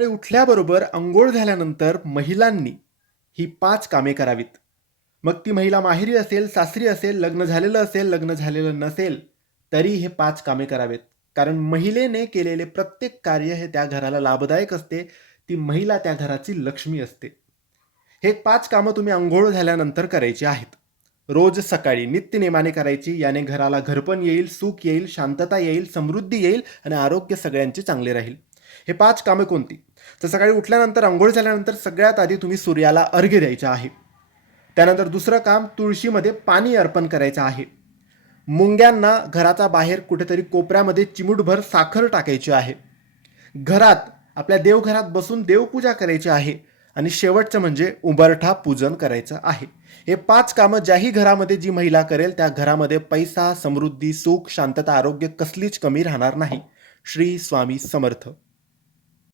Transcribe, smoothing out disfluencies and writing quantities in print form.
सकाळी उठल्याबरोबर अंघोळ झाल्यानंतर महिलांनी ही 5 कामे करावीत. मग ती महिला माहेरी असेल, सासरी असेल, लग्न झालेलं असेल, लग्न झालेलं नसेल, तरी हे 5 कामे करावेत. कारण महिलेने केलेले प्रत्येक कार्य हे त्या घराला लाभदायक असते. ती महिला त्या घराची लक्ष्मी असते. हे 5 कामं तुम्ही अंघोळ झाल्यानंतर करायची आहेत. रोज सकाळी नित्यनेमाने करायची. याने घराला घरपण येईल, सुख येईल, शांतता येईल, समृद्धी येईल आणि आरोग्य सगळ्यांचे चांगले राहील. हे 5 कामं कोणती? तर सकाळी उठल्यानंतर, अंघोळ झाल्यानंतर सगळ्यात आधी तुम्ही सूर्याला अर्घ्य द्यायचं आहे. त्यानंतर दुसरं काम, तुळशीमध्ये पाणी अर्पण करायचं आहे. मुंग्यांना घराच्या बाहेर कुठेतरी कोपऱ्यामध्ये चिमूटभर साखर टाकायची आहे. घरात, आपल्या देवघरात बसून देवपूजा करायची आहे. आणि शेवटचं म्हणजे उंबरठा पूजन करायचं आहे. हे 5 कामं ज्याही घरामध्ये जी महिला करेल, त्या घरामध्ये पैसा, समृद्धी, सुख, शांतता, आरोग्य कसलीच कमी राहणार नाही. श्री स्वामी समर्थ.